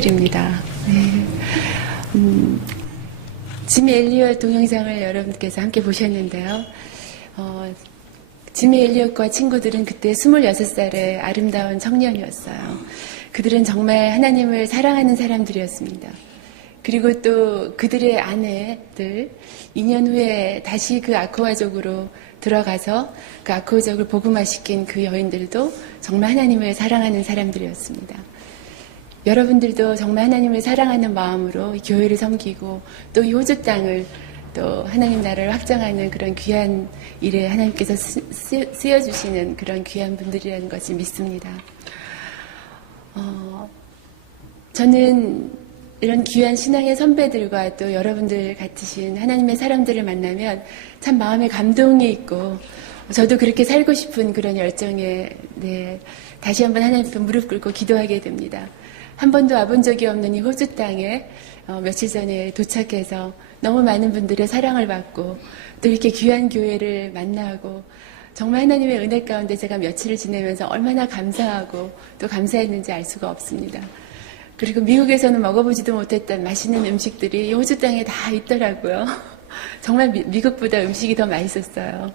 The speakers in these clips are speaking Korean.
드립니다. 네. 지미 엘리엇 동영상을 여러분께서 함께 보셨는데요. 지미 엘리엇과 친구들은 그때 26살의 아름다운 청년이었어요. 그들은 정말 하나님을 사랑하는 사람들이었습니다. 그리고 또 그들의 아내들 2년 후에 다시 그 아쿠아족으로 들어가서 그 아쿠아족을 복음화시킨 그 여인들도 정말 하나님을 사랑하는 사람들이었습니다. 여러분들도 정말 하나님을 사랑하는 마음으로 교회를 섬기고 또 이 호주 땅을 또 하나님 나라를 확장하는 그런 귀한 일에 하나님께서 쓰여주시는 그런 귀한 분들이라는 것을 믿습니다. 저는 이런 귀한 신앙의 선배들과 또 여러분들 같으신 하나님의 사람들을 만나면 참 마음에 감동이 있고 저도 그렇게 살고 싶은 그런 열정에 다시 한번 하나님 앞에 무릎 꿇고 기도하게 됩니다. 한 번도 와본 적이 없는 이 호주 땅에 며칠 전에 도착해서 너무 많은 분들의 사랑을 받고 또 이렇게 귀한 교회를 만나고 정말 하나님의 은혜 가운데 제가 며칠을 지내면서 얼마나 감사하고 또 감사했는지 알 수가 없습니다. 그리고 미국에서는 먹어보지도 못했던 맛있는 음식들이 이 호주 땅에 다 있더라고요. 정말 미국보다 음식이 더 맛있었어요.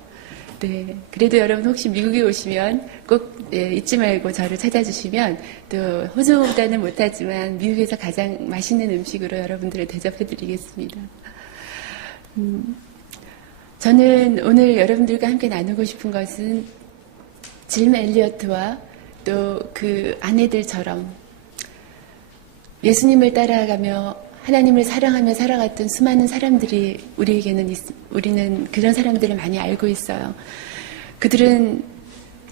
네, 그래도 여러분 혹시 미국에 오시면 꼭 잊지 말고 저를 찾아주시면 또 호주보다는 못하지만 미국에서 가장 맛있는 음식으로 여러분들을 대접해드리겠습니다. 저는 오늘 여러분들과 함께 나누고 싶은 것은 짐 엘리어트와 또 그 아내들처럼 예수님을 따라가며 하나님을 사랑하며 살아갔던 수많은 사람들이 우리는 그런 사람들을 많이 알고 있어요. 그들은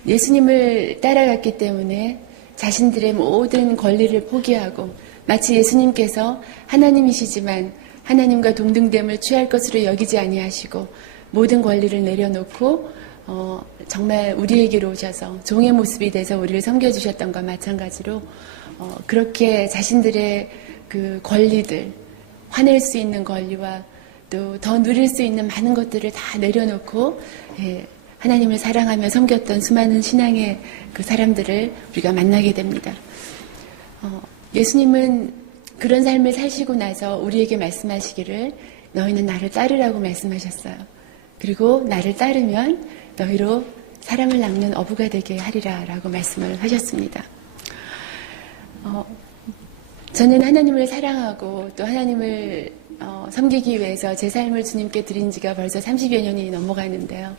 예수님을 따라갔기 때문에 자신들의 모든 권리를 포기하고 마치 예수님께서 하나님이시지만 하나님과 동등됨을 취할 것으로 여기지 아니하시고 모든 권리를 내려놓고 정말 우리에게로 오셔서 종의 모습이 돼서 우리를 섬겨주셨던 것과 마찬가지로 그렇게 자신들의 그 권리들, 화낼 수 있는 권리와 또 더 누릴 수 있는 많은 것들을 다 내려놓고 하나님을 사랑하며 섬겼던 수많은 신앙의 그 사람들을 우리가 만나게 됩니다. 예수님은 그런 삶을 사시고 나서 우리에게 말씀하시기를 너희는 나를 따르라고 말씀하셨어요. 그리고 나를 따르면 너희로 사람을 낚는 어부가 되게 하리라 라고 말씀을 하셨습니다. 저는 하나님을 사랑하고 또 하나님을 섬기기 위해서 제 삶을 주님께 드린 지가 벌써 30여 년이 넘어가는데요.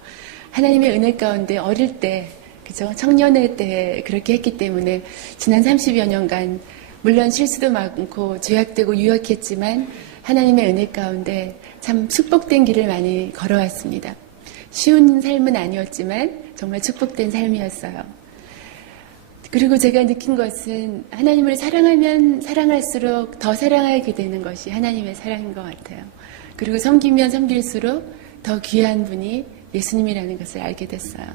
하나님의 은혜 가운데 어릴 때, 그죠? 청년의 때 그렇게 했기 때문에 지난 30여 년간 물론 실수도 많고 죄악되고 유약했지만 하나님의 은혜 가운데 참 축복된 길을 많이 걸어왔습니다. 쉬운 삶은 아니었지만 정말 축복된 삶이었어요. 그리고 제가 느낀 것은 하나님을 사랑하면 사랑할수록 더 사랑하게 되는 것이 하나님의 사랑인 것 같아요. 그리고 섬기면 섬길수록 더 귀한 분이 예수님이라는 것을 알게 됐어요.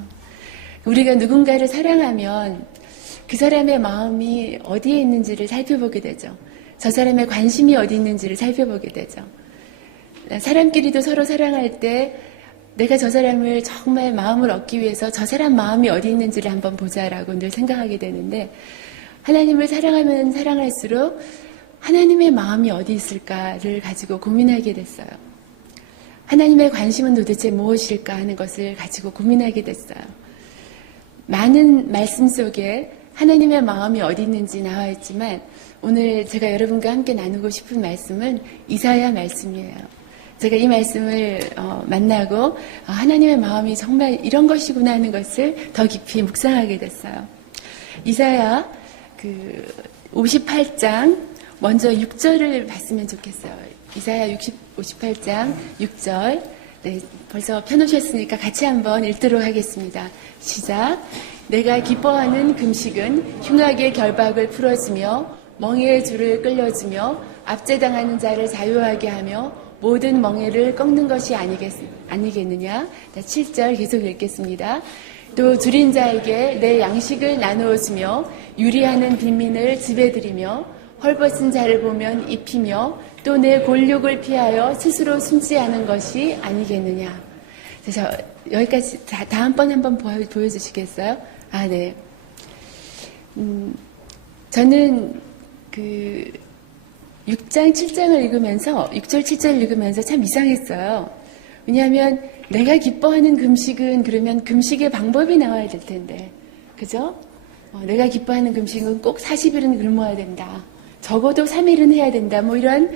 우리가 누군가를 사랑하면 그 사람의 마음이 어디에 있는지를 살펴보게 되죠. 저 사람의 관심이 어디 있는지를 살펴보게 되죠. 사람끼리도 서로 사랑할 때 내가 저 사람을 정말 마음을 얻기 위해서 저 사람 마음이 어디 있는지를 한번 보자라고 늘 생각하게 되는데 하나님을 사랑하면 사랑할수록 하나님의 마음이 어디 있을까를 가지고 고민하게 됐어요. 하나님의 관심은 도대체 무엇일까 하는 것을 가지고 고민하게 됐어요. 많은 말씀 속에 하나님의 마음이 어디 있는지 나와 있지만 오늘 제가 여러분과 함께 나누고 싶은 말씀은 이사야 말씀이에요. 제가 이 말씀을 만나고 하나님의 마음이 정말 이런 것이구나 하는 것을 더 깊이 묵상하게 됐어요. 이사야 58장 먼저 6절을 봤으면 좋겠어요. 이사야 58장 6절 벌써 펴놓으셨으니까 같이 한번 읽도록 하겠습니다. 시작. 내가 기뻐하는 금식은 흉악의 결박을 풀어주며 멍에의 줄을 끌려주며 압제당하는 자를 자유하게 하며 모든 멍에를 꺾는 것이 아니겠느냐. 7절 계속 읽겠습니다. 또 줄인 자에게 내 양식을 나누어주며 유리하는 빈민을 집에들이며 헐벗은 자를 보면 입히며 또 내 골육을 피하여 스스로 숨지 않은 것이 아니겠느냐. 그래서 여기까지 다음번 한번 보여주시겠어요? 네. 저는 6장 7장을 읽으면서 6절 7절 읽으면서 참 이상했어요. 왜냐하면 내가 기뻐하는 금식은 그러면 금식의 방법이 나와야 될 텐데, 그죠? 내가 기뻐하는 금식은 꼭 40일은 굶어야 된다. 적어도 3일은 해야 된다. 뭐 이런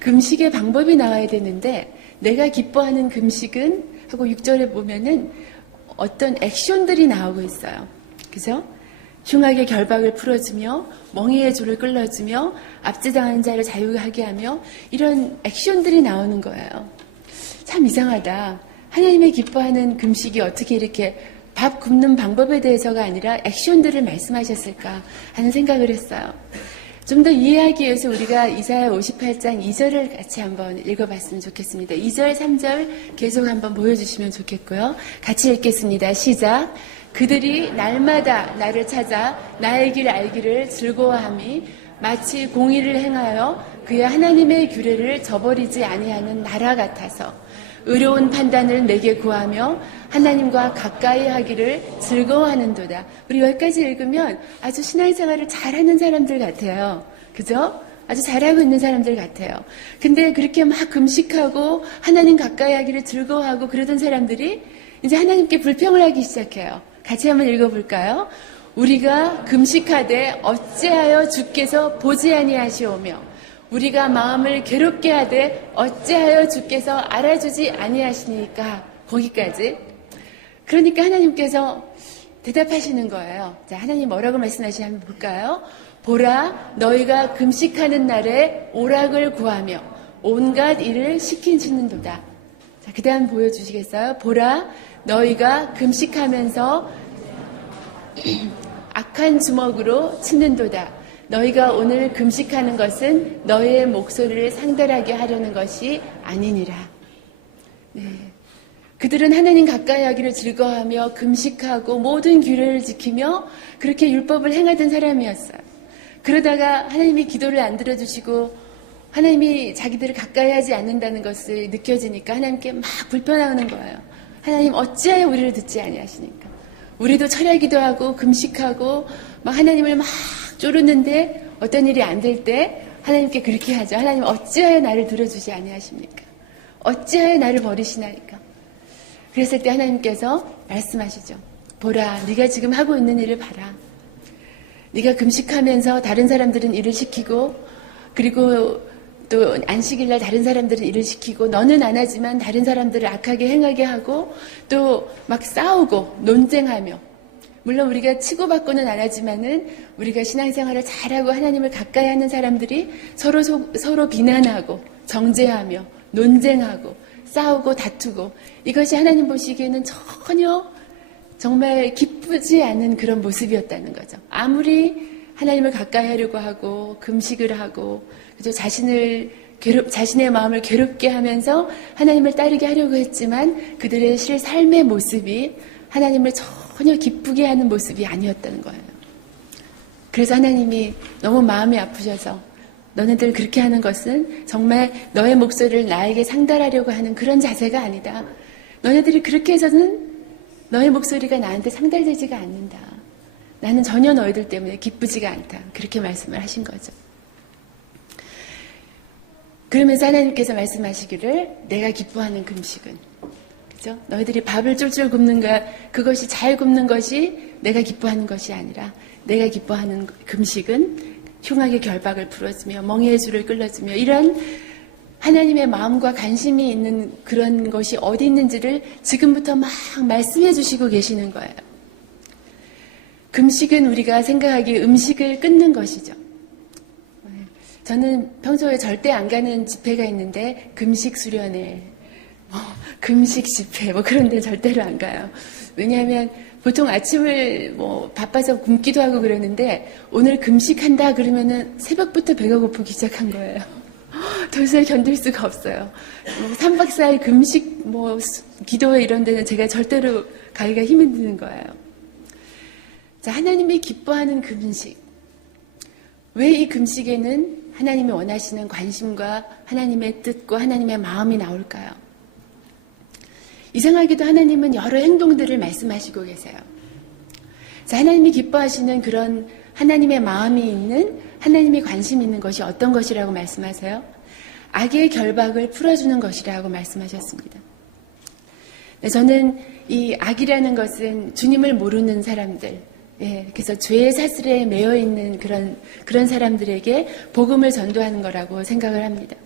금식의 방법이 나와야 되는데, 내가 기뻐하는 금식은 하고 6절에 보면은 어떤 액션들이 나오고 있어요. 그죠? 흉악의 결박을 풀어주며 멍에의 줄을 끌어주며 압제당하는 자를 자유하게 하며 이런 액션들이 나오는 거예요. 참 이상하다. 하나님의 기뻐하는 금식이 어떻게 이렇게 밥 굽는 방법에 대해서가 아니라 액션들을 말씀하셨을까 하는 생각을 했어요. 좀 더 이해하기 위해서 우리가 이사야 58장 2절을 같이 한번 읽어봤으면 좋겠습니다. 2절, 3절 계속 한번 보여주시면 좋겠고요. 같이 읽겠습니다. 시작. 그들이 날마다 나를 찾아 나의 길 알기를 즐거워함이 마치 공의를 행하여 그의 하나님의 규례를 저버리지 아니하는 나라 같아서 의로운 판단을 내게 구하며 하나님과 가까이 하기를 즐거워하는도다. 우리 여기까지 읽으면 아주 신앙생활을 잘하는 사람들 같아요. 그죠? 아주 잘하고 있는 사람들 같아요. 근데 그렇게 막 금식하고 하나님 가까이 하기를 즐거워하고 그러던 사람들이 이제 하나님께 불평을 하기 시작해요. 같이 한번 읽어볼까요? 우리가 금식하되 어찌하여 주께서 보지 아니하시오며 우리가 마음을 괴롭게 하되 어찌하여 주께서 알아주지 아니하시니까. 거기까지. 그러니까 하나님께서 대답하시는 거예요. 자, 하나님 뭐라고 말씀하시는지 한번 볼까요? 보라, 너희가 금식하는 날에 오락을 구하며 온갖 일을 시키시는도다. 자, 그 다음 보여주시겠어요? 보라, 너희가 금식하면서 악한 주먹으로 치는도다. 너희가 오늘 금식하는 것은 너희의 목소리를 상달하게 하려는 것이 아니니라. 네. 그들은 하나님 가까이 하기를 즐거워하며 금식하고 모든 규례를 지키며 그렇게 율법을 행하던 사람이었어요. 그러다가 하나님이 기도를 안 들어주시고 하나님이 자기들을 가까이 하지 않는다는 것을 느껴지니까 하나님께 막 불평하는 거예요. 하나님 어찌하여 우리를 듣지 아니하시니까. 우리도 철야기도 하고 금식하고 막 하나님을 막 쪼르는데 어떤 일이 안 될 때 하나님께 그렇게 하죠. 하나님 어찌하여 나를 들어주지 아니하십니까? 어찌하여 나를 버리시나이까? 그랬을 때 하나님께서 말씀하시죠. 보라, 네가 지금 하고 있는 일을 봐라. 네가 금식하면서 다른 사람들은 일을 시키고 그리고 또 안식일날 다른 사람들은 일을 시키고 너는 안 하지만 다른 사람들을 악하게 행하게 하고 또 막 싸우고 논쟁하며 물론 우리가 치고받고는 안 하지만은 우리가 신앙생활을 잘하고 하나님을 가까이 하는 사람들이 서로 비난하고 정죄하며 논쟁하고 싸우고 다투고 이것이 하나님 보시기에는 전혀 정말 기쁘지 않은 그런 모습이었다는 거죠. 아무리 하나님을 가까이 하려고 하고 금식을 하고 그저 자신의 마음을 괴롭게 하면서 하나님을 따르게 하려고 했지만 그들의 삶의 모습이 하나님을 전혀 기쁘게 하는 모습이 아니었다는 거예요. 그래서 하나님이 너무 마음이 아프셔서 너네들 그렇게 하는 것은 정말 너의 목소리를 나에게 상달하려고 하는 그런 자세가 아니다. 너네들이 그렇게 해서는 너의 목소리가 나한테 상달되지가 않는다. 나는 전혀 너희들 때문에 기쁘지가 않다. 그렇게 말씀을 하신 거죠. 그러면서 하나님께서 말씀하시기를 내가 기뻐하는 금식은 그죠? 너희들이 밥을 쫄쫄 굽는 것 그것이 잘 굽는 것이 내가 기뻐하는 것이 아니라 내가 기뻐하는 금식은 흉악의 결박을 풀어주며 멍에의 줄을 끌어주며 이런 하나님의 마음과 관심이 있는 그런 것이 어디 있는지를 지금부터 막 말씀해 주시고 계시는 거예요. 금식은 우리가 생각하기에 음식을 끊는 것이죠. 저는 평소에 절대 안 가는 집회가 있는데 금식 수련회, 금식 집회 그런 데 절대로 안 가요. 왜냐하면 보통 아침을 바빠서 굶기도 하고 그러는데 오늘 금식한다 그러면은 새벽부터 배가 고프기 시작한 거예요. 도저히 견딜 수가 없어요. 3박 4일 금식 기도회 이런 데는 제가 절대로 가기가 힘이 드는 거예요. 자, 하나님이 기뻐하는 금식. 왜 이 금식에는 하나님이 원하시는 관심과 하나님의 뜻과 하나님의 마음이 나올까요? 이상하게도 하나님은 여러 행동들을 말씀하시고 계세요. 자, 하나님이 기뻐하시는 그런 하나님의 마음이 있는 하나님이 관심 있는 것이 어떤 것이라고 말씀하세요? 악의 결박을 풀어주는 것이라고 말씀하셨습니다. 네, 저는 이 악이라는 것은 주님을 모르는 사람들, 그래서 죄의 사슬에 매여 있는 그런 사람들에게 복음을 전도하는 거라고 생각을 합니다.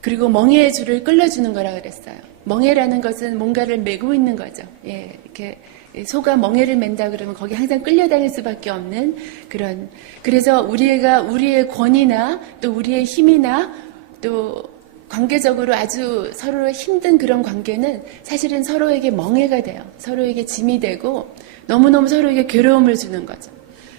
그리고 멍에의 줄을 끌어주는 거라 그랬어요. 멍에라는 것은 뭔가를 메고 있는 거죠. 이렇게 소가 멍에를 맨다 그러면 거기 항상 끌려다닐 수밖에 없는 그래서 우리의 권위나 또 우리의 힘이나 또 관계적으로 아주 서로 힘든 그런 관계는 사실은 서로에게 멍해가 돼요. 서로에게 짐이 되고 너무너무 서로에게 괴로움을 주는 거죠.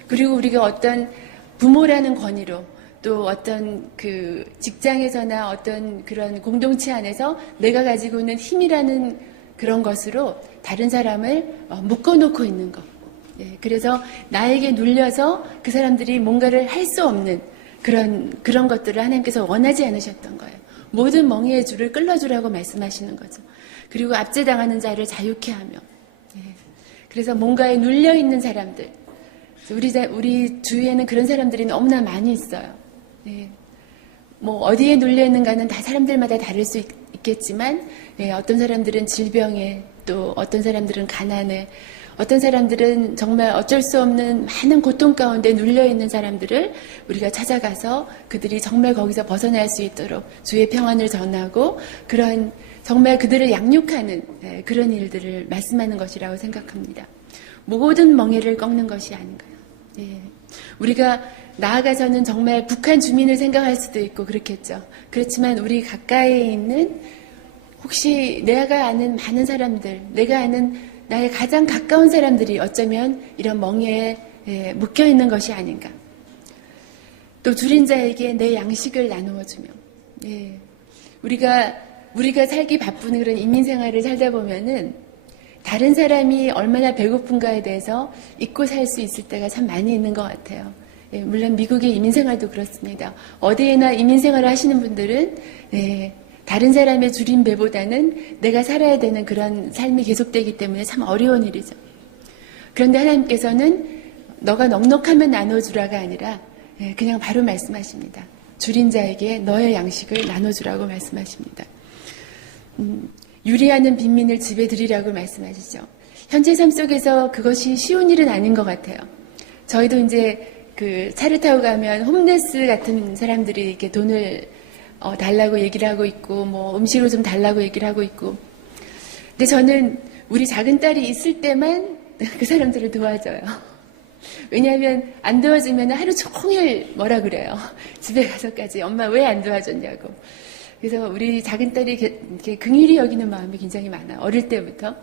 그리고 우리가 어떤 부모라는 권위로 또 어떤 그 직장에서나 어떤 그런 공동체 안에서 내가 가지고 있는 힘이라는 그런 것으로 다른 사람을 묶어놓고 있는 것. 그래서 나에게 눌려서 그 사람들이 뭔가를 할 수 없는 그런 것들을 하나님께서 원하지 않으셨던 거예요. 모든 멍에의 줄을 끌어주라고 말씀하시는 거죠. 그리고 압제당하는 자를 자유케 하며. 그래서 뭔가에 눌려있는 사람들. 우리 주위에는 그런 사람들이 너무나 많이 있어요. 뭐 어디에 눌려있는가는 다 사람들마다 다를 수 있겠지만 어떤 사람들은 질병에 또 어떤 사람들은 가난에 어떤 사람들은 정말 어쩔 수 없는 많은 고통 가운데 눌려있는 사람들을 우리가 찾아가서 그들이 정말 거기서 벗어날 수 있도록 주의 평안을 전하고 정말 그들을 양육하는 그런 일들을 말씀하는 것이라고 생각합니다. 모든 멍에를 꺾는 것이 아닌가요? 우리가 나아가서는 정말 북한 주민을 생각할 수도 있고 그렇겠죠. 그렇지만 우리 가까이에 있는 혹시 내가 아는 많은 사람들, 내가 아는 나의 가장 가까운 사람들이 어쩌면 이런 멍에에 묶여있는 것이 아닌가. 또 줄인 자에게 내 양식을 나누어 주며 우리가 살기 바쁜 그런 인민생활을 살다 보면은 다른 사람이 얼마나 배고픈가에 대해서 잊고 살 수 있을 때가 참 많이 있는 것 같아요. 물론 미국의 이민생활도 그렇습니다. 어디에나 이민생활을 하시는 분들은 다른 사람의 줄인 배보다는 내가 살아야 되는 그런 삶이 계속되기 때문에 참 어려운 일이죠. 그런데 하나님께서는 너가 넉넉하면 나눠주라가 아니라 그냥 바로 말씀하십니다. 줄인 자에게 너의 양식을 나눠주라고 말씀하십니다. 유리하는 빈민을 집에 들이라고 말씀하시죠. 현재 삶 속에서 그것이 쉬운 일은 아닌 것 같아요. 저희도 이제 그 차를 타고 가면 홈레스 같은 사람들이 이렇게 돈을 달라고 얘기를 하고 있고 뭐 음식을 좀 달라고 얘기를 하고 있고 근데 저는 우리 작은 딸이 있을 때만 그 사람들을 도와줘요. 왜냐하면 안 도와주면 하루 종일 뭐라 그래요. 집에 가서까지 엄마 왜 안 도와줬냐고. 그래서 우리 작은 딸이 이렇게 긍휼히 여기는 마음이 굉장히 많아요. 어릴 때부터.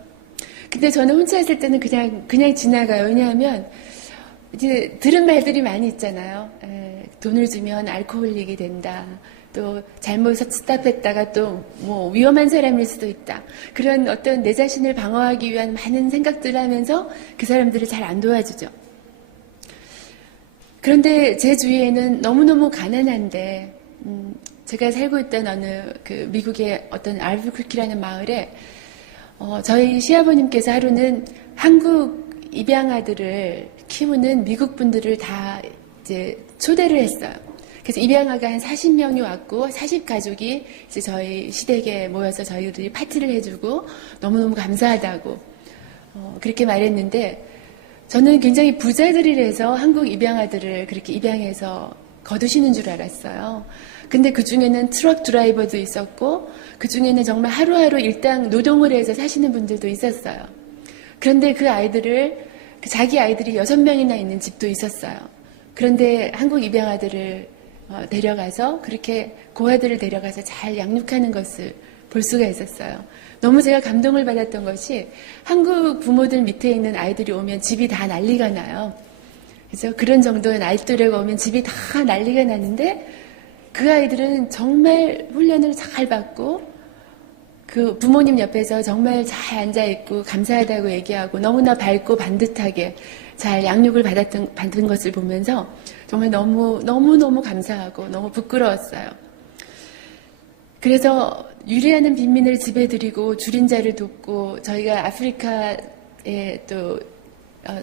근데 저는 혼자 있을 때는 그냥 지나가요. 왜냐하면 이제 들은 말들이 많이 있잖아요. 돈을 주면 알코올릭이 된다. 또 잘못 스탑했다가 또 뭐 위험한 사람일 수도 있다. 그런 어떤 내 자신을 방어하기 위한 많은 생각들을 하면서 그 사람들을 잘 안 도와주죠. 그런데 제 주위에는 너무너무 가난한데 제가 살고 있던 어느 그 미국의 어떤 알부쿠르키라는 마을에 저희 시아버님께서 하루는 한국 입양아들을 키우는 미국 분들을 다 이제 초대를 했어요. 그래서 입양아가 한 40명이 왔고 40가족이 이제 저희 시댁에 모여서 저희들이 파티를 해주고 너무너무 감사하다고 그렇게 말했는데 저는 굉장히 부자들이라서 한국 입양아들을 그렇게 입양해서 거두시는 줄 알았어요. 근데 그 중에는 트럭 드라이버도 있었고 그 중에는 정말 하루하루 일당 노동을 해서 사시는 분들도 있었어요. 그런데 자기 아이들이 6명이나 있는 집도 있었어요. 그런데 한국 입양아들을 데려가서 그렇게 고아들을 데려가서 잘 양육하는 것을 볼 수가 있었어요. 너무 제가 감동을 받았던 것이 한국 부모들 밑에 있는 아이들이 오면 집이 다 난리가 나요. 그래서 그런 정도의 나이 또래가 오면 집이 다 난리가 나는데 그 아이들은 정말 훈련을 잘 받고 그 부모님 옆에서 정말 잘 앉아있고 감사하다고 얘기하고 너무나 밝고 반듯하게 잘 양육을 받은 것을 보면서 정말 너무너무 감사하고 너무 부끄러웠어요. 그래서 유리하는 빈민을 집에 들이고 줄인 자를 돕고 저희가 아프리카에 또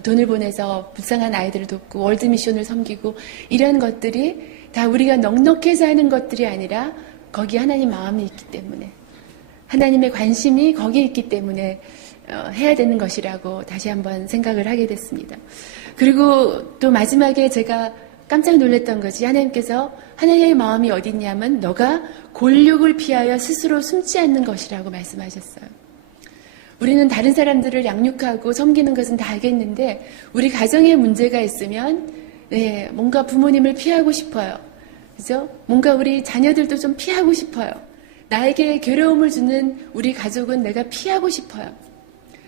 돈을 보내서 불쌍한 아이들을 돕고 월드미션을 섬기고 이런 것들이 다 우리가 넉넉해서 하는 것들이 아니라 거기에 하나님 마음이 있기 때문에 하나님의 관심이 거기에 있기 때문에 해야 되는 것이라고 다시 한번 생각을 하게 됐습니다. 그리고 또 마지막에 제가 깜짝 놀랐던 것이 하나님께서 하나님의 마음이 어디 있냐면 너가 곤욕을 피하여 스스로 숨지 않는 것이라고 말씀하셨어요. 우리는 다른 사람들을 양육하고 섬기는 것은 다 알겠는데 우리 가정에 문제가 있으면 뭔가 부모님을 피하고 싶어요. 그죠? 뭔가 우리 자녀들도 좀 피하고 싶어요. 나에게 괴로움을 주는 우리 가족은 내가 피하고 싶어요.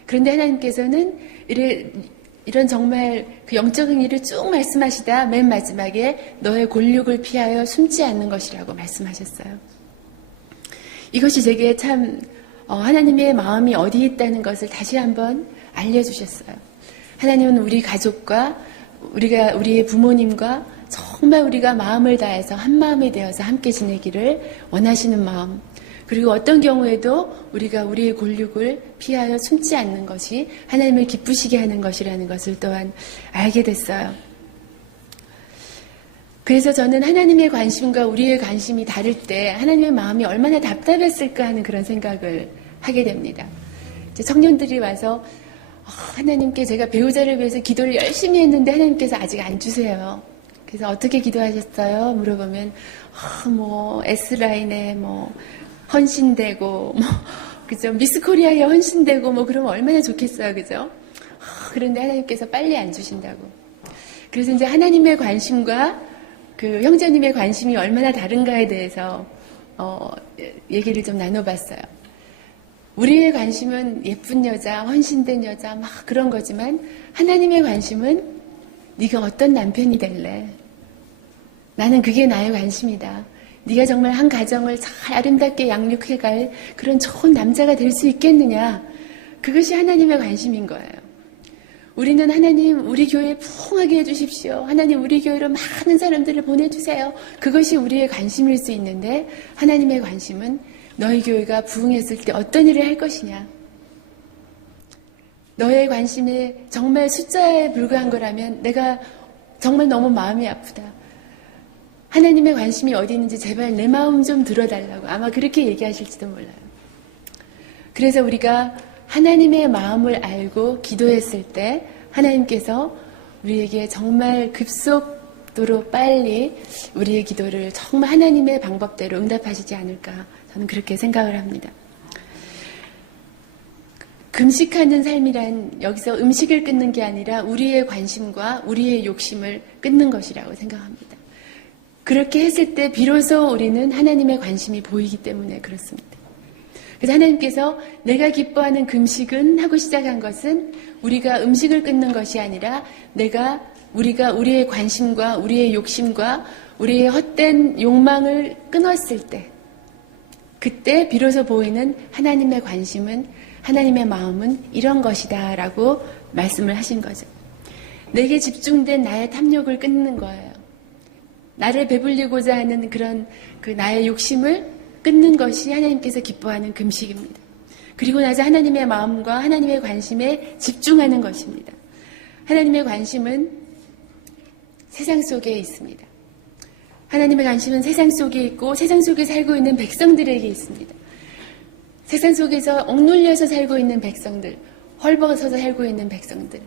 그런데 하나님께서는 이런 정말 그 영적인 일을 쭉 말씀하시다 맨 마지막에 너의 곤욕을 피하여 숨지 않는 것이라고 말씀하셨어요. 이것이 제게 참 하나님의 마음이 어디에 있다는 것을 다시 한번 알려주셨어요. 하나님은 우리 가족과 우리의 부모님과 정말 우리가 마음을 다해서 한 마음이 되어서 함께 지내기를 원하시는 마음, 그리고 어떤 경우에도 우리가 우리의 곤욕을 피하여 숨지 않는 것이 하나님을 기쁘시게 하는 것이라는 것을 또한 알게 됐어요. 그래서 저는 하나님의 관심과 우리의 관심이 다를 때 하나님의 마음이 얼마나 답답했을까 하는 그런 생각을 하게 됩니다. 이제 청년들이 와서 하나님께 제가 배우자를 위해서 기도를 열심히 했는데 하나님께서 아직 안 주세요. 그래서 어떻게 기도하셨어요? 물어보면 S라인에 헌신되고 그죠? 미스 코리아에 헌신되고 그러면 얼마나 좋겠어요. 그죠? 그런데 하나님께서 빨리 안 주신다고. 그래서 이제 하나님의 관심과 그 형제님의 관심이 얼마나 다른가에 대해서 얘기를 좀 나눠봤어요. 우리의 관심은 예쁜 여자, 헌신된 여자 막 그런 거지만 하나님의 관심은 네가 어떤 남편이 될래? 나는 그게 나의 관심이다. 네가 정말 한 가정을 잘 아름답게 양육해갈 그런 좋은 남자가 될 수 있겠느냐? 그것이 하나님의 관심인 거예요. 우리는 하나님 우리 교회 부흥하게 해주십시오. 하나님 우리 교회로 많은 사람들을 보내주세요. 그것이 우리의 관심일 수 있는데 하나님의 관심은 너희 교회가 부흥했을 때 어떤 일을 할 것이냐. 너의 관심이 정말 숫자에 불과한 거라면 내가 정말 너무 마음이 아프다. 하나님의 관심이 어디 있는지 제발 내 마음 좀 들어달라고 아마 그렇게 얘기하실지도 몰라요. 그래서 우리가 하나님의 마음을 알고 기도했을 때 하나님께서 우리에게 정말 급속도로 빨리 우리의 기도를 정말 하나님의 방법대로 응답하시지 않을까 저는 그렇게 생각을 합니다. 금식하는 삶이란 여기서 음식을 끊는 게 아니라 우리의 관심과 우리의 욕심을 끊는 것이라고 생각합니다. 그렇게 했을 때 비로소 우리는 하나님의 관심이 보이기 때문에 그렇습니다. 그래서 하나님께서 내가 기뻐하는 금식은 하고 시작한 것은 우리가 음식을 끊는 것이 아니라 우리가 우리의 관심과 우리의 욕심과 우리의 헛된 욕망을 끊었을 때 그때 비로소 보이는 하나님의 관심은 하나님의 마음은 이런 것이다 라고 말씀을 하신 거죠. 내게 집중된 나의 탐욕을 끊는 거예요. 나를 배불리고자 하는 그런 그 나의 욕심을 끊는 것이 하나님께서 기뻐하는 금식입니다. 그리고 나서 하나님의 마음과 하나님의 관심에 집중하는 것입니다. 하나님의 관심은 세상 속에 있습니다. 하나님의 관심은 세상 속에 있고 세상 속에 살고 있는 백성들에게 있습니다. 세상 속에서 억눌려서 살고 있는 백성들, 헐벗어서 살고 있는 백성들.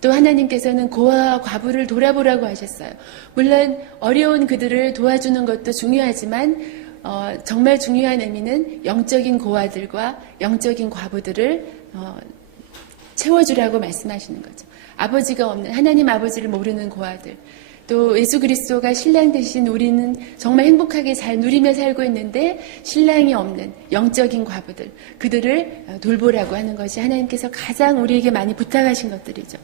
또 하나님께서는 고아와 과부를 돌아보라고 하셨어요. 물론 어려운 그들을 도와주는 것도 중요하지만 정말 중요한 의미는 영적인 고아들과 영적인 과부들을 채워주라고 말씀하시는 거죠. 아버지가 없는 하나님 아버지를 모르는 고아들, 또 예수 그리스도가 신랑 되신 우리는 정말 행복하게 잘 누리며 살고 있는데 신랑이 없는 영적인 과부들, 그들을 돌보라고 하는 것이 하나님께서 가장 우리에게 많이 부탁하신 것들이죠.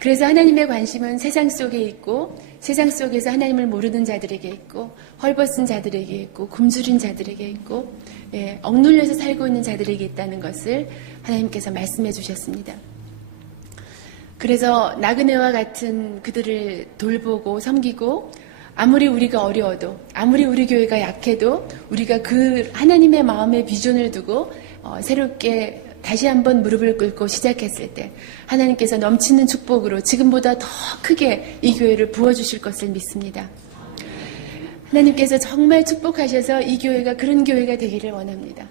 그래서 하나님의 관심은 세상 속에 있고 세상 속에서 하나님을 모르는 자들에게 있고 헐벗은 자들에게 있고 굶주린 자들에게 있고 억눌려서 살고 있는 자들에게 있다는 것을 하나님께서 말씀해 주셨습니다. 그래서 나그네와 같은 그들을 돌보고 섬기고 아무리 우리가 어려워도 아무리 우리 교회가 약해도 우리가 그 하나님의 마음에 비전을 두고 새롭게 다시 한번 무릎을 꿇고 시작했을 때 하나님께서 넘치는 축복으로 지금보다 더 크게 이 교회를 부어주실 것을 믿습니다. 하나님께서 정말 축복하셔서 이 교회가 그런 교회가 되기를 원합니다.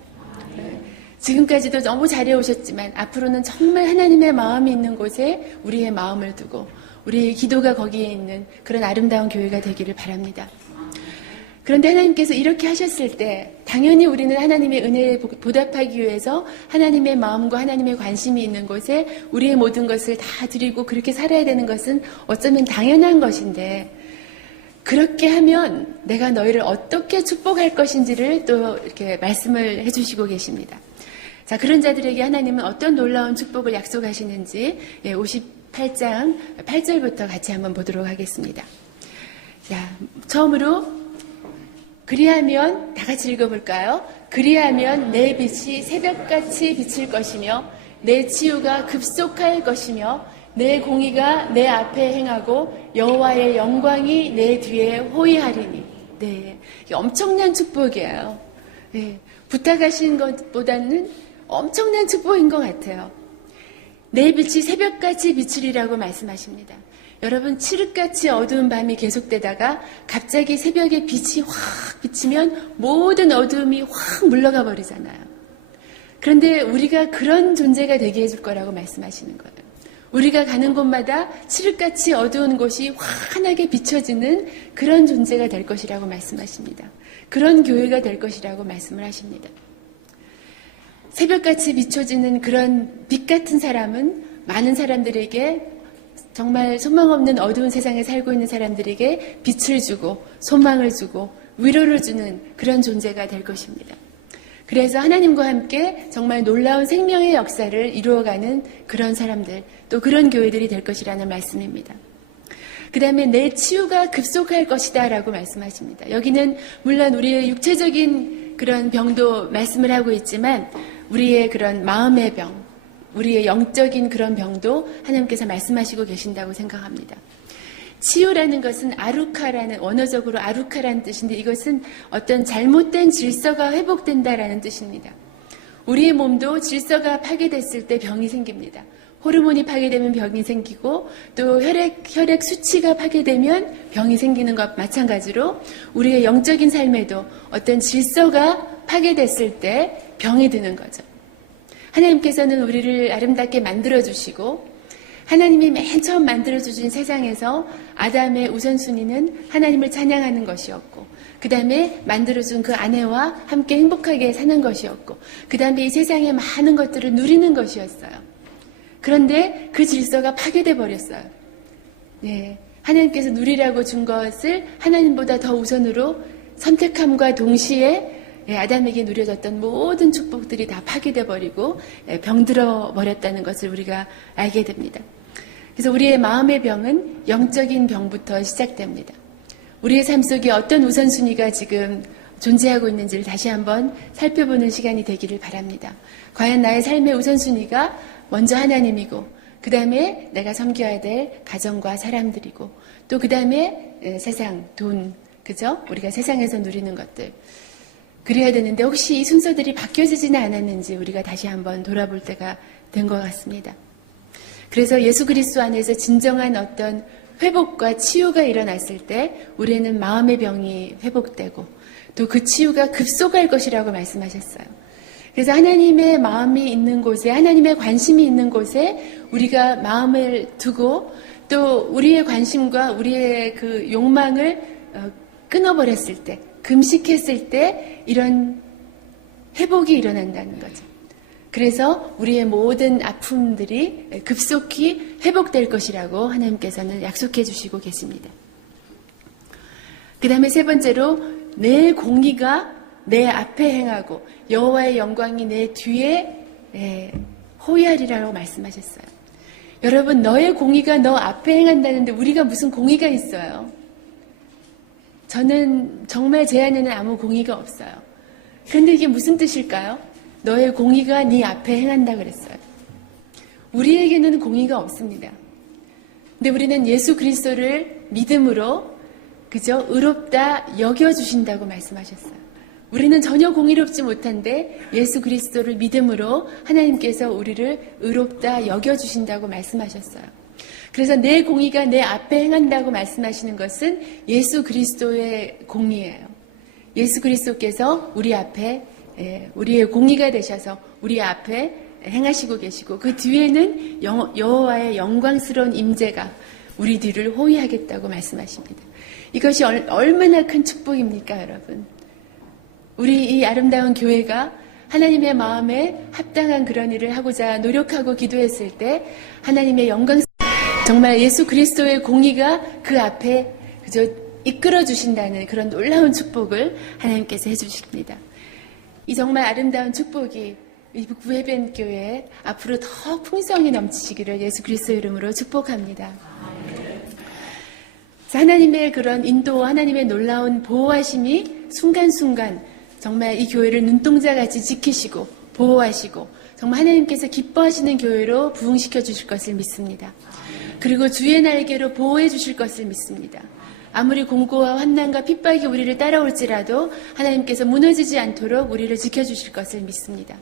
지금까지도 너무 잘해오셨지만 앞으로는 정말 하나님의 마음이 있는 곳에 우리의 마음을 두고 우리의 기도가 거기에 있는 그런 아름다운 교회가 되기를 바랍니다. 그런데 하나님께서 이렇게 하셨을 때 당연히 우리는 하나님의 은혜에 보답하기 위해서 하나님의 마음과 하나님의 관심이 있는 곳에 우리의 모든 것을 다 드리고 그렇게 살아야 되는 것은 어쩌면 당연한 것인데 그렇게 하면 내가 너희를 어떻게 축복할 것인지를 또 이렇게 말씀을 해주시고 계십니다. 자, 그런 자들에게 하나님은 어떤 놀라운 축복을 약속하시는지 58장 8절부터 같이 한번 보도록 하겠습니다. 자, 처음으로 그리하면 다 같이 읽어볼까요? 그리하면 내 빛이 새벽같이 비칠 것이며 내 치유가 급속할 것이며 내 공의가 내 앞에 행하고 여호와의 영광이 내 뒤에 호위하리니. 네, 이게 엄청난 축복이에요. 네, 부탁하신 것보다는 엄청난 축복인 것 같아요. 내 빛이 새벽같이 비치리라고 말씀하십니다. 여러분, 칠흑같이 어두운 밤이 계속되다가 갑자기 새벽에 빛이 확 비치면 모든 어두움이 확 물러가 버리잖아요. 그런데 우리가 그런 존재가 되게 해줄 거라고 말씀하시는 거예요. 우리가 가는 곳마다 칠흑같이 어두운 곳이 환하게 비춰지는 그런 존재가 될 것이라고 말씀하십니다. 그런 교회가 될 것이라고 말씀을 하십니다. 새벽같이 비춰지는 그런 빛 같은 사람은 많은 사람들에게 정말 소망 없는 어두운 세상에 살고 있는 사람들에게 빛을 주고 소망을 주고 위로를 주는 그런 존재가 될 것입니다. 그래서 하나님과 함께 정말 놀라운 생명의 역사를 이루어가는 그런 사람들, 또 그런 교회들이 될 것이라는 말씀입니다. 그 다음에 내 치유가 급속할 것이다 라고 말씀하십니다. 여기는 물론 우리의 육체적인 그런 병도 말씀을 하고 있지만 우리의 그런 마음의 병, 우리의 영적인 그런 병도 하나님께서 말씀하시고 계신다고 생각합니다. 치유라는 것은 아루카라는, 원어적으로 아루카라는 뜻인데 이것은 어떤 잘못된 질서가 회복된다라는 뜻입니다. 우리의 몸도 질서가 파괴됐을 때 병이 생깁니다. 호르몬이 파괴되면 병이 생기고 또 혈액 수치가 파괴되면 병이 생기는 것 마찬가지로 우리의 영적인 삶에도 어떤 질서가 파괴됐을 때 병이 드는 거죠. 하나님께서는 우리를 아름답게 만들어주시고 하나님이 맨 처음 만들어주신 세상에서 아담의 우선순위는 하나님을 찬양하는 것이었고 그 다음에 만들어준 그 아내와 함께 행복하게 사는 것이었고 그 다음에 이 세상의 많은 것들을 누리는 것이었어요. 그런데 그 질서가 파괴돼 버렸어요. 네, 하나님께서 누리라고 준 것을 하나님보다 더 우선으로 선택함과 동시에 아담에게 누려졌던 모든 축복들이 다 파괴돼 버리고 병들어 버렸다는 것을 우리가 알게 됩니다. 그래서 우리의 마음의 병은 영적인 병부터 시작됩니다. 우리의 삶 속에 어떤 우선순위가 지금 존재하고 있는지를 다시 한번 살펴보는 시간이 되기를 바랍니다. 과연 나의 삶의 우선순위가 먼저 하나님이고 그 다음에 내가 섬겨야 될 가정과 사람들이고 또 그 다음에 세상, 돈, 그죠? 우리가 세상에서 누리는 것들 그래야 되는데 혹시 이 순서들이 바뀌어지지는 않았는지 우리가 다시 한번 돌아볼 때가 된 것 같습니다. 그래서 예수 그리스도 안에서 진정한 어떤 회복과 치유가 일어났을 때 우리는 마음의 병이 회복되고 또 그 치유가 급속할 것이라고 말씀하셨어요. 그래서 하나님의 마음이 있는 곳에 하나님의 관심이 있는 곳에 우리가 마음을 두고 또 우리의 관심과 우리의 그 욕망을 끊어버렸을 때 금식했을 때 이런 회복이 일어난다는 거죠. 그래서 우리의 모든 아픔들이 급속히 회복될 것이라고 하나님께서는 약속해 주시고 계십니다. 그 다음에 세 번째로 내 공의가 내 앞에 행하고 여호와의 영광이 내 뒤에 호위하리라고 말씀하셨어요. 여러분, 너의 공의가 너 앞에 행한다는데 우리가 무슨 공의가 있어요? 저는 정말 제 안에는 아무 공의가 없어요. 그런데 이게 무슨 뜻일까요? 너의 공의가 네 앞에 행한다 그랬어요. 우리에게는 공의가 없습니다. 근데 우리는 예수 그리스도를 믿음으로 그저 의롭다 여겨주신다고 말씀하셨어요. 우리는 전혀 공의롭지 못한데 예수 그리스도를 믿음으로 하나님께서 우리를 의롭다 여겨주신다고 말씀하셨어요. 그래서 내 공의가 내 앞에 행한다고 말씀하시는 것은 예수 그리스도의 공의예요. 예수 그리스도께서 우리 앞에 우리의 공의가 되셔서 우리 앞에 행하시고 계시고 그 뒤에는 여호와의 영광스러운 임재가 우리 뒤를 호위하겠다고 말씀하십니다. 이것이 얼마나 큰 축복입니까, 여러분? 우리 이 아름다운 교회가 하나님의 마음에 합당한 그런 일을 하고자 노력하고 기도했을 때 하나님의 영광, 정말 예수 그리스도의 공의가 그 앞에 그저 이끌어 주신다는 그런 놀라운 축복을 하나님께서 해주십니다. 이 정말 아름다운 축복이 구해변 교회에 앞으로 더 풍성히 넘치시기를 예수 그리스도 이름으로 축복합니다. 하나님의 그런 인도, 하나님의 놀라운 보호하심이 순간순간 정말 이 교회를 눈동자같이 지키시고 보호하시고 정말 하나님께서 기뻐하시는 교회로 부흥시켜 주실 것을 믿습니다. 그리고 주의 날개로 보호해 주실 것을 믿습니다. 아무리 공고와 환난과 핍박이 우리를 따라올지라도 하나님께서 무너지지 않도록 우리를 지켜주실 것을 믿습니다.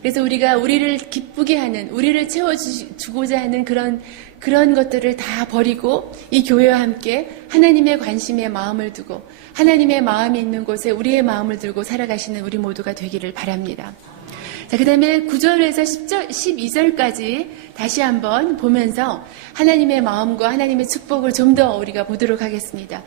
그래서 우리가 우리를 기쁘게 하는, 우리를 채워주고자 하는 그런 것들을 다 버리고 이 교회와 함께 하나님의 관심에 마음을 두고 하나님의 마음이 있는 곳에 우리의 마음을 두고 살아가시는 우리 모두가 되기를 바랍니다. 자, 그 다음에 9절에서 10절, 12절까지 다시 한번 보면서 하나님의 마음과 하나님의 축복을 좀 더 우리가 보도록 하겠습니다.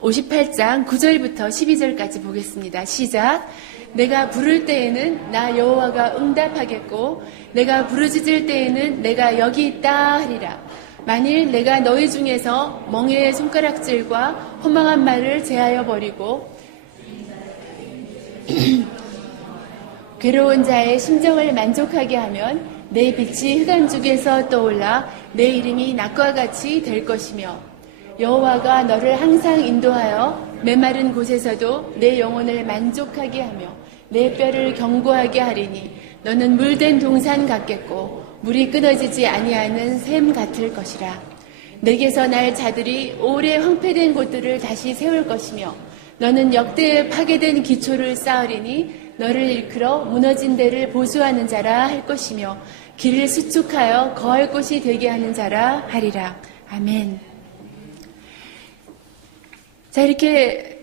58장 9절부터 12절까지 보겠습니다. 시작. 내가 부를 때에는 나 여호와가 응답하겠고 내가 부르짖을 때에는 내가 여기 있다 하리라. 만일 내가 너희 중에서 멍에의 손가락질과 허망한 말을 제하여 버리고 괴로운 자의 심정을 만족하게 하면 내 빛이 흑암중에서 떠올라 내 이름이 낮과 같이 될 것이며 여호와가 너를 항상 인도하여 메마른 곳에서도 내 영혼을 만족하게 하며 내 뼈를 견고하게 하리니 너는 물된 동산 같겠고 물이 끊어지지 아니하는 샘 같을 것이라. 내게서 날 자들이 오래 황폐된 곳들을 다시 세울 것이며 너는 역대에 파괴된 기초를 쌓으리니 너를 일컬어 무너진 데를 보수하는 자라 할 것이며 길을 수축하여 거할 곳이 되게 하는 자라 하리라. 아멘. 자, 이렇게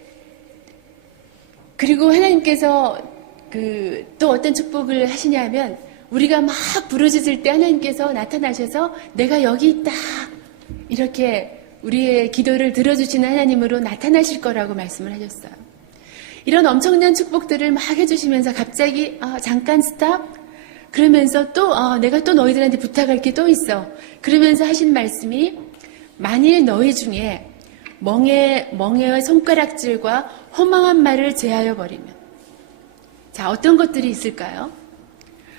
그리고 하나님께서 또 어떤 축복을 하시냐면 우리가 막 부르짖을 때 하나님께서 나타나셔서 내가 여기 있다 이렇게 우리의 기도를 들어주시는 하나님으로 나타나실 거라고 말씀을 하셨어요. 이런 엄청난 축복들을 막 해주시면서 갑자기 잠깐 스탑 그러면서 또 내가 또 너희들한테 부탁할 게 또 있어 그러면서 하신 말씀이 만일 너희 중에 멍에의 손가락질과 허망한 말을 제하여 버리면 자, 어떤 것들이 있을까요?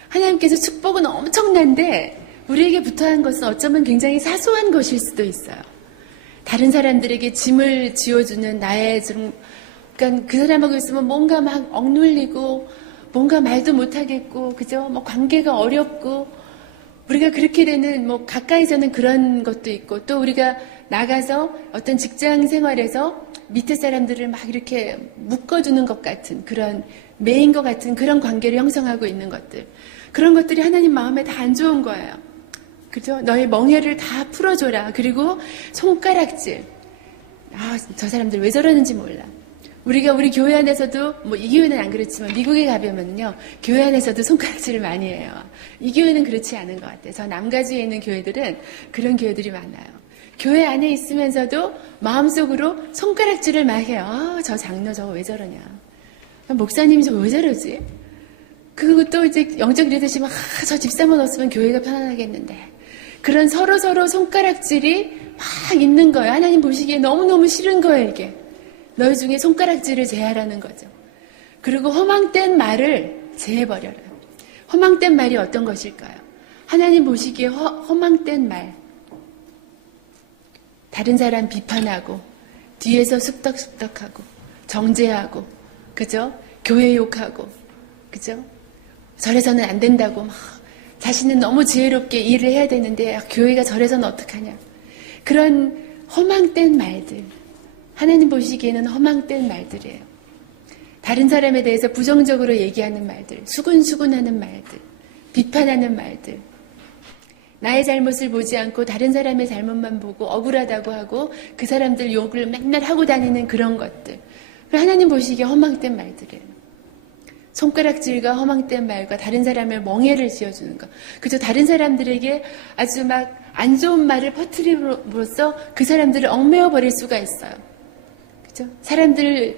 하나님께서 축복은 엄청난데 우리에게 부탁한 것은 어쩌면 굉장히 사소한 것일 수도 있어요. 다른 사람들에게 짐을 지어주는 나의 그러니까 그 사람하고 있으면 뭔가 막 억눌리고 뭔가 말도 못하겠고 그죠? 뭐 관계가 어렵고 우리가 그렇게 되는 가까이서는 그런 것도 있고 또 우리가 나가서 어떤 직장 생활에서 밑에 사람들을 막 이렇게 묶어두는 것 같은 그런 매인 것 같은 그런 관계를 형성하고 있는 것들 그런 것들이 하나님 마음에 다 안 좋은 거예요. 그죠? 너의 멍에를 다 풀어줘라. 그리고 손가락질 저 사람들 왜 저러는지 몰라. 우리 교회 안에서도 이 교회는 안 그렇지만 미국에 가보면요 교회 안에서도 손가락질을 많이 해요. 이 교회는 그렇지 않은 것 같아요. 저 남가주에 있는 교회들은 그런 교회들이 많아요. 교회 안에 있으면서도 마음속으로 손가락질을 막 해요. 저 장로 저거 왜 저러냐. 목사님이 저거 왜 저러지? 그리고 또 이제 영적 리더십은 저 집사만 없으면 교회가 편안하겠는데 그런 서로 손가락질이 막 있는 거예요. 하나님 보시기에 너무너무 싫은 거예요. 이게 너희 중에 손가락질을 제하라는 거죠. 그리고 허망된 말을 제해버려라. 허망된 말이 어떤 것일까요? 하나님 보시기에 허망된 말 다른 사람 비판하고 뒤에서 쑥덕쑥덕하고 정죄하고 그죠? 교회 욕하고 그죠? 저래서는 안 된다고 막 자신은 너무 지혜롭게 일을 해야 되는데 교회가 저래서는 어떡하냐 그런 허망된 말들 하나님 보시기에는 허망된 말들이에요. 다른 사람에 대해서 부정적으로 얘기하는 말들, 수근수근하는 말들, 비판하는 말들, 나의 잘못을 보지 않고 다른 사람의 잘못만 보고 억울하다고 하고 그 사람들 욕을 맨날 하고 다니는 그런 것들. 하나님 보시기에 허망된 말들이에요. 손가락질과 허망된 말과 다른 사람을 멍해를 지어주는 것. 그저 다른 사람들에게 아주 막 안 좋은 말을 퍼뜨림으로써 그 사람들을 얽매어 버릴 수가 있어요. 그죠? 사람들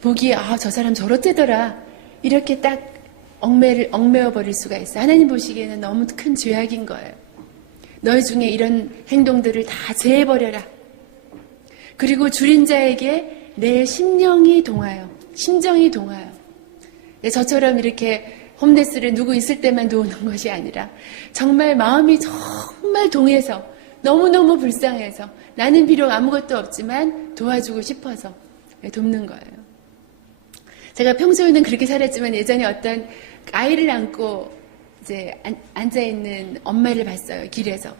보기에 저 사람 저렇대더라. 이렇게 딱 얽매어 버릴 수가 있어요. 하나님 보시기에는 너무 큰 죄악인 거예요. 너희 중에 이런 행동들을 다 제해버려라. 그리고 줄인 자에게 내 심정이 동하여. 저처럼 이렇게 홈레스를 누구 있을 때만 도우는 것이 아니라 정말 마음이 정말 동해서 너무너무 불쌍해서 나는 비록 아무것도 없지만 도와주고 싶어서 돕는 거예요. 제가 평소에는 그렇게 살았지만 예전에 어떤 아이를 안고 이제 앉아있는 엄마를 봤어요. 길에서.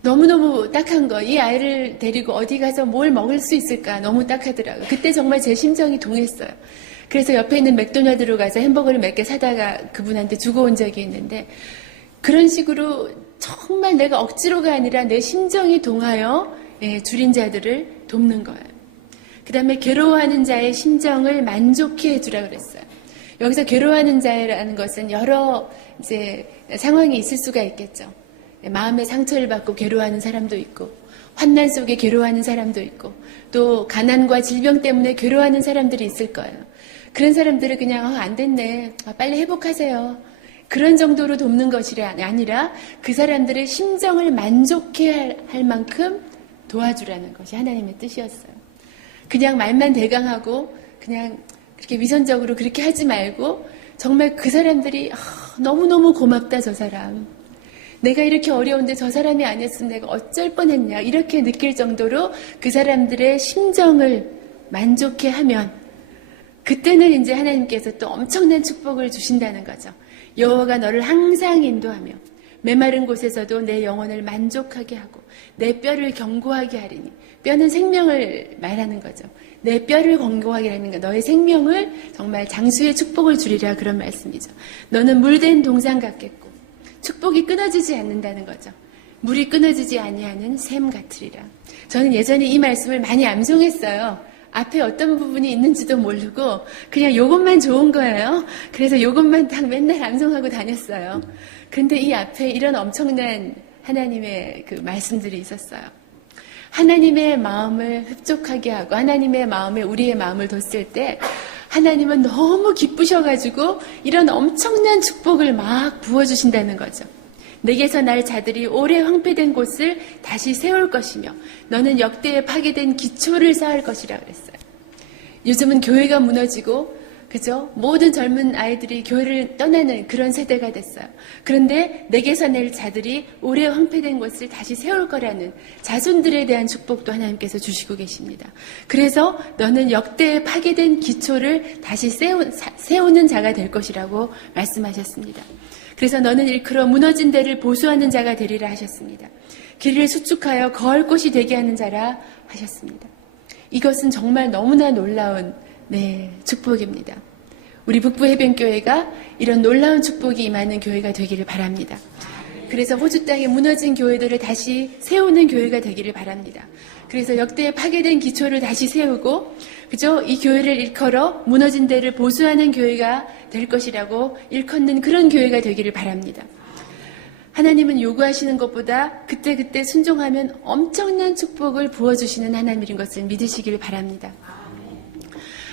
너무너무 딱한 거. 이 아이를 데리고 어디 가서 뭘 먹을 수 있을까 너무 딱하더라고요. 그때 정말 제 심정이 동했어요. 그래서 옆에 있는 맥도날드로 가서 햄버거를 몇 개 사다가 그분한테 주고 온 적이 있는데 그런 식으로 정말 내가 억지로가 아니라 내 심정이 동하여 줄인 자들을 돕는 거예요. 그 다음에 괴로워하는 자의 심정을 만족해 해주라 그랬어요. 여기서 괴로워하는 자라는 것은 여러 이제 상황이 있을 수가 있겠죠. 마음의 상처를 받고 괴로워하는 사람도 있고 환난 속에 괴로워하는 사람도 있고 또 가난과 질병 때문에 괴로워하는 사람들이 있을 거예요. 그런 사람들을 그냥 안 됐네. 빨리 회복하세요. 그런 정도로 돕는 것이 아니라 그 사람들의 심정을 만족해 할 만큼 도와주라는 것이 하나님의 뜻이었어요. 그냥 말만 대강하고 그냥 그렇게 위선적으로 그렇게 하지 말고 정말 그 사람들이 너무너무 고맙다 저 사람. 내가 이렇게 어려운데 저 사람이 안 했으면 내가 어쩔 뻔했냐 이렇게 느낄 정도로 그 사람들의 심정을 만족해 하면 그때는 이제 하나님께서 또 엄청난 축복을 주신다는 거죠. 여호와가 너를 항상 인도하며 메마른 곳에서도 내 영혼을 만족하게 하고 내 뼈를 견고하게 하리니 뼈는 생명을 말하는 거죠. 내 뼈를 견고하게 하는 거 너의 생명을 정말 장수의 축복을 주리라 그런 말씀이죠. 너는 물된 동상 같겠고 축복이 끊어지지 않는다는 거죠. 물이 끊어지지 아니하는 샘 같으리라. 저는 예전에 이 말씀을 많이 암송했어요. 앞에 어떤 부분이 있는지도 모르고 그냥 요것만 좋은 거예요. 그래서 요것만 딱 맨날 암송하고 다녔어요. 근데 이 앞에 이런 엄청난 하나님의 그 말씀들이 있었어요. 하나님의 마음을 흡족하게 하고 하나님의 마음에 우리의 마음을 뒀을 때 하나님은 너무 기쁘셔가지고 이런 엄청난 축복을 막 부어주신다는 거죠. 내게서 날 자들이 오래 황폐된 곳을 다시 세울 것이며 너는 역대에 파괴된 기초를 쌓을 것이라 그랬어요. 요즘은 교회가 무너지고 그죠? 모든 젊은 아이들이 교회를 떠나는 그런 세대가 됐어요. 그런데 내게서 낼 자들이 오래 황폐된 곳을 다시 세울 거라는 자손들에 대한 축복도 하나님께서 주시고 계십니다. 그래서 너는 역대에 파괴된 기초를 다시 세우는 자가 될 것이라고 말씀하셨습니다. 그래서 너는 일컬어 무너진 데를 보수하는 자가 되리라 하셨습니다. 길을 수축하여 거할 곳이 되게 하는 자라 하셨습니다. 이것은 정말 너무나 놀라운 축복입니다. 우리 북부해변교회가 이런 놀라운 축복이 임하는 교회가 되기를 바랍니다. 그래서 호주 땅에 무너진 교회들을 다시 세우는 교회가 되기를 바랍니다. 그래서 역대에 파괴된 기초를 다시 세우고 그죠? 이 교회를 일컬어 무너진 데를 보수하는 교회가 될 것이라고 일컫는 그런 교회가 되기를 바랍니다. 하나님은 요구하시는 것보다 그때그때 순종하면 엄청난 축복을 부어주시는 하나님인 것을 믿으시길 바랍니다.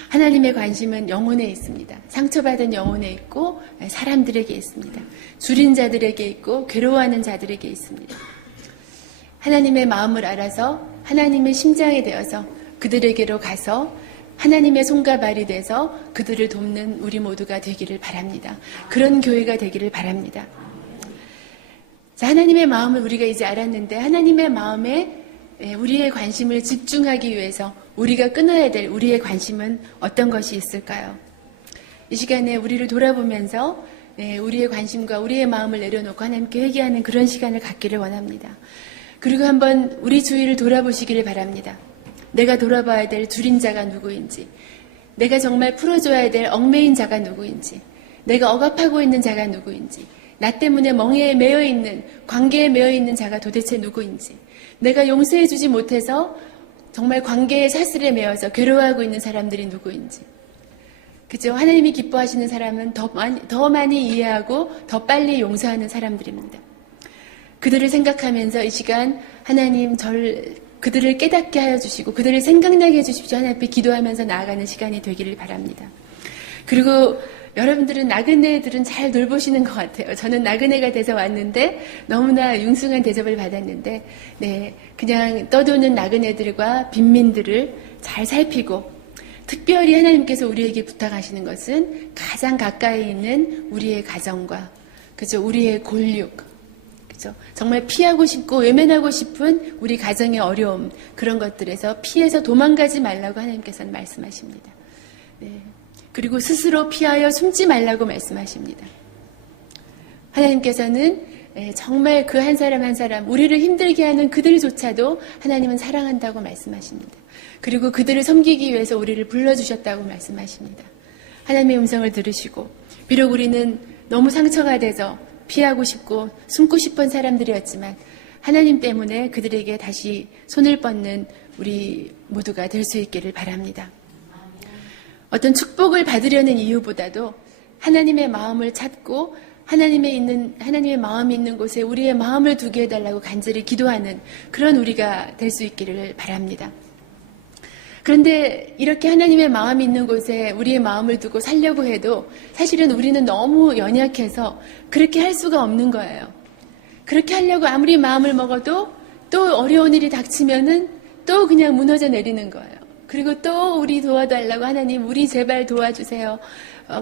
하나님의 관심은 영혼에 있습니다. 상처받은 영혼에 있고 사람들에게 있습니다. 줄인 자들에게 있고 괴로워하는 자들에게 있습니다. 하나님의 마음을 알아서 하나님의 심장이 되어서 그들에게로 가서 하나님의 손과 발이 돼서 그들을 돕는 우리 모두가 되기를 바랍니다. 그런 교회가 되기를 바랍니다. 자, 하나님의 마음을 우리가 이제 알았는데 하나님의 마음에 우리의 관심을 집중하기 위해서 우리가 끊어야 될 우리의 관심은 어떤 것이 있을까요? 이 시간에 우리를 돌아보면서 우리의 관심과 우리의 마음을 내려놓고 하나님께 회개하는 그런 시간을 갖기를 원합니다. 그리고 한번 우리 주위를 돌아보시기를 바랍니다. 내가 돌아봐야 될 줄인 자가 누구인지, 내가 정말 풀어줘야 될 얽매인 자가 누구인지, 내가 억압하고 있는 자가 누구인지, 나 때문에 멍에에 매여 있는, 관계에 매여 있는 자가 도대체 누구인지, 내가 용서해주지 못해서 정말 관계의 사슬에 매여서 괴로워하고 있는 사람들이 누구인지. 그죠? 하나님이 기뻐하시는 사람은 더 많이 이해하고 더 빨리 용서하는 사람들입니다. 그들을 생각하면서 이 시간 하나님 그들을 깨닫게 하여 주시고 그들을 생각나게 해주십시오. 하나님 앞에 기도하면서 나아가는 시간이 되기를 바랍니다. 그리고 여러분들은 나그네들은 잘 돌보시는 것 같아요. 저는 나그네가 돼서 왔는데 너무나 융숭한 대접을 받았는데 그냥 떠도는 나그네들과 빈민들을 잘 살피고 특별히 하나님께서 우리에게 부탁하시는 것은 가장 가까이 있는 우리의 가정과 그죠? 우리의 골육 그죠? 정말 피하고 싶고 외면하고 싶은 우리 가정의 어려움 그런 것들에서 피해서 도망가지 말라고 하나님께서는 말씀하십니다. 그리고 스스로 피하여 숨지 말라고 말씀하십니다. 하나님께서는 정말 그 한 사람 한 사람 우리를 힘들게 하는 그들조차도 하나님은 사랑한다고 말씀하십니다. 그리고 그들을 섬기기 위해서 우리를 불러주셨다고 말씀하십니다. 하나님의 음성을 들으시고 비록 우리는 너무 상처가 돼서 피하고 싶고 숨고 싶은 사람들이었지만 하나님 때문에 그들에게 다시 손을 뻗는 우리 모두가 될 수 있기를 바랍니다. 어떤 축복을 받으려는 이유보다도 하나님의 마음을 찾고 하나님의 마음이 있는 곳에 우리의 마음을 두게 해달라고 간절히 기도하는 그런 우리가 될 수 있기를 바랍니다. 그런데 이렇게 하나님의 마음이 있는 곳에 우리의 마음을 두고 살려고 해도 사실은 우리는 너무 연약해서 그렇게 할 수가 없는 거예요. 그렇게 하려고 아무리 마음을 먹어도 또 어려운 일이 닥치면은 또 그냥 무너져 내리는 거예요. 그리고 또 우리 도와달라고 하나님 우리 제발 도와주세요.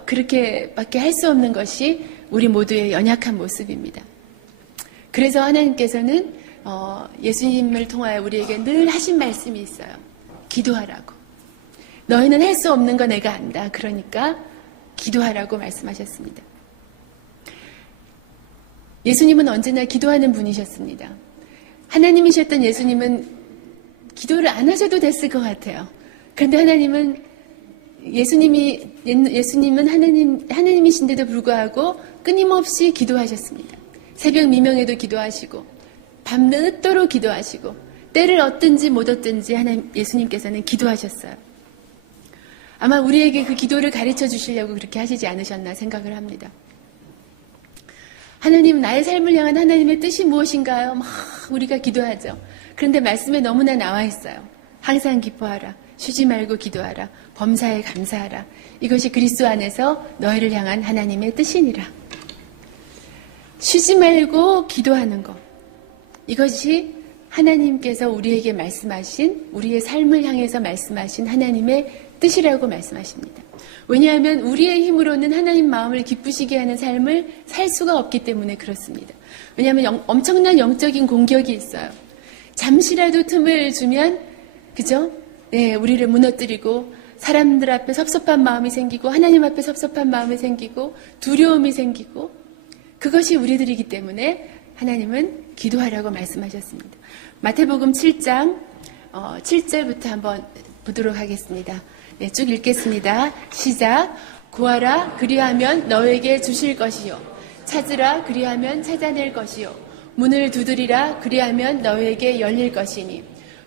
그렇게밖에 할 수 없는 것이 우리 모두의 연약한 모습입니다. 그래서 하나님께서는 예수님을 통하여 우리에게 늘 하신 말씀이 있어요. 기도하라고. 너희는 할 수 없는 거 내가 안다. 그러니까 기도하라고 말씀하셨습니다. 예수님은 언제나 기도하는 분이셨습니다. 하나님이셨던 예수님은 기도를 안 하셔도 됐을 것 같아요. 그런데 예수님은 하나님이신데도 불구하고 끊임없이 기도하셨습니다. 새벽 미명에도 기도하시고, 밤늦도록 기도하시고, 때를 얻든지 못 얻든지 예수님께서는 기도하셨어요. 아마 우리에게 그 기도를 가르쳐 주시려고 그렇게 하시지 않으셨나 생각을 합니다. 하나님, 나의 삶을 향한 하나님의 뜻이 무엇인가요? 막 우리가 기도하죠. 그런데 말씀에 너무나 나와 있어요. 항상 기뻐하라. 쉬지 말고 기도하라. 범사에 감사하라. 이것이 그리스도 안에서 너희를 향한 하나님의 뜻이니라. 쉬지 말고 기도하는 것. 이것이 하나님께서 우리에게 말씀하신, 우리의 삶을 향해서 말씀하신 하나님의 뜻이라고 말씀하십니다. 왜냐하면 우리의 힘으로는 하나님 마음을 기쁘시게 하는 삶을 살 수가 없기 때문에 그렇습니다. 왜냐하면 엄청난 영적인 공격이 있어요. 잠시라도 틈을 주면, 그죠? 우리를 무너뜨리고, 사람들 앞에 섭섭한 마음이 생기고, 하나님 앞에 섭섭한 마음이 생기고, 두려움이 생기고, 그것이 우리들이기 때문에 하나님은 기도하라고 말씀하셨습니다. 마태복음 7장 7절부터 한번 보도록 하겠습니다. 쭉 읽겠습니다. 시작. 구하라 그리하면 너에게 주실 것이요. 찾으라 그리하면 찾아낼 것이요. 문을 두드리라 그리하면 너에게 열릴 것이니.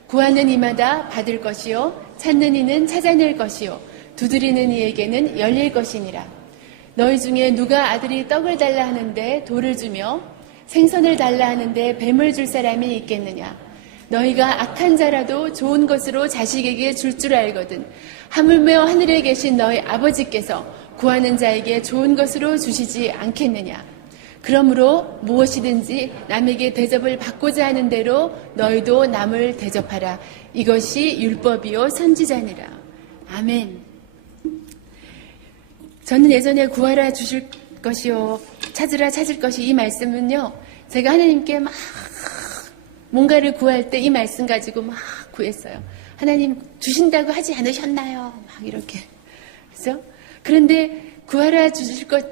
구하는 이마다 받을 것이요. 찾는 이는 찾아낼 것이요. 두드리는 이에게는 열릴 것이니라. 너희 중에 누가 아들이 떡을 달라 하는데 돌을 주며 생선을 달라 하는데 뱀을 줄 사람이 있겠느냐. 너희가 악한 자라도 좋은 것으로 자식에게 줄 줄 알거든. 하물며 하늘에 계신 너희 아버지께서 구하는 자에게 좋은 것으로 주시지 않겠느냐. 그러므로 무엇이든지 남에게 대접을 받고자 하는 대로 너희도 남을 대접하라. 이것이 율법이요 선지자니라. 아멘. 저는 예전에 구하라 주실 것이요 찾으라 찾을 것이 이 말씀은요, 제가 하나님께 막 뭔가를 구할 때 이 말씀 가지고 막 구했어요. 하나님 주신다고 하지 않으셨나요? 막 이렇게. 그죠? 그런데 구하라 주실 것,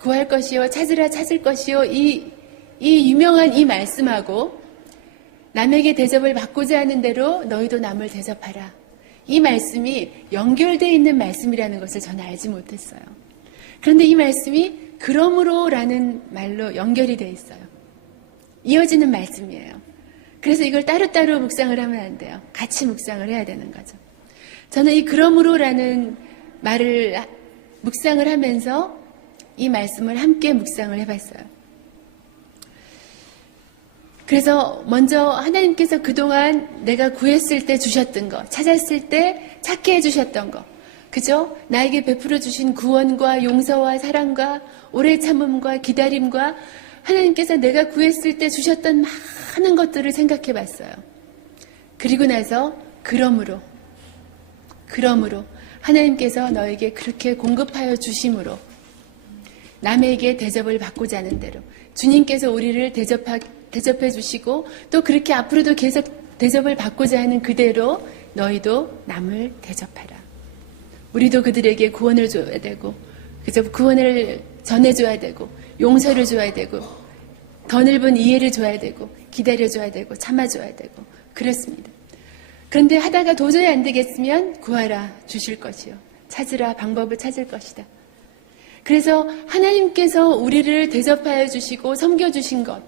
구할 것이요 찾으라 찾을 것이요 이 유명한 이 말씀하고 남에게 대접을 받고자 하는 대로 너희도 남을 대접하라. 이 말씀이 연결되어 있는 말씀이라는 것을 저는 알지 못했어요. 그런데 이 말씀이 그러므로라는 말로 연결이 되어 있어요. 이어지는 말씀이에요. 그래서 이걸 따로따로 묵상을 하면 안 돼요. 같이 묵상을 해야 되는 거죠. 저는 이 그러므로라는 말을 묵상을 하면서 이 말씀을 함께 묵상을 해봤어요. 그래서 먼저 하나님께서 그동안 내가 구했을 때 주셨던 거, 찾았을 때 찾게 해주셨던 거, 그죠? 나에게 베풀어 주신 구원과 용서와 사랑과 오래 참음과 기다림과 하나님께서 내가 구했을 때 주셨던 많은 것들을 생각해 봤어요. 그리고 나서 그러므로 하나님께서 너에게 그렇게 공급하여 주심으로 남에게 대접을 받고자 하는 대로 주님께서 우리를 대접해 주시고 또 그렇게 앞으로도 계속 대접을 받고자 하는 그대로 너희도 남을 대접하라. 우리도 그들에게 구원을 줘야 되고 그저 구원을 전해줘야 되고 용서를 줘야 되고 더 넓은 이해를 줘야 되고 기다려줘야 되고 참아줘야 되고 그렇습니다. 그런데 하다가 도저히 안 되겠으면 구하라 주실 것이요. 찾으라 방법을 찾을 것이다. 그래서 하나님께서 우리를 대접하여 주시고 섬겨주신 것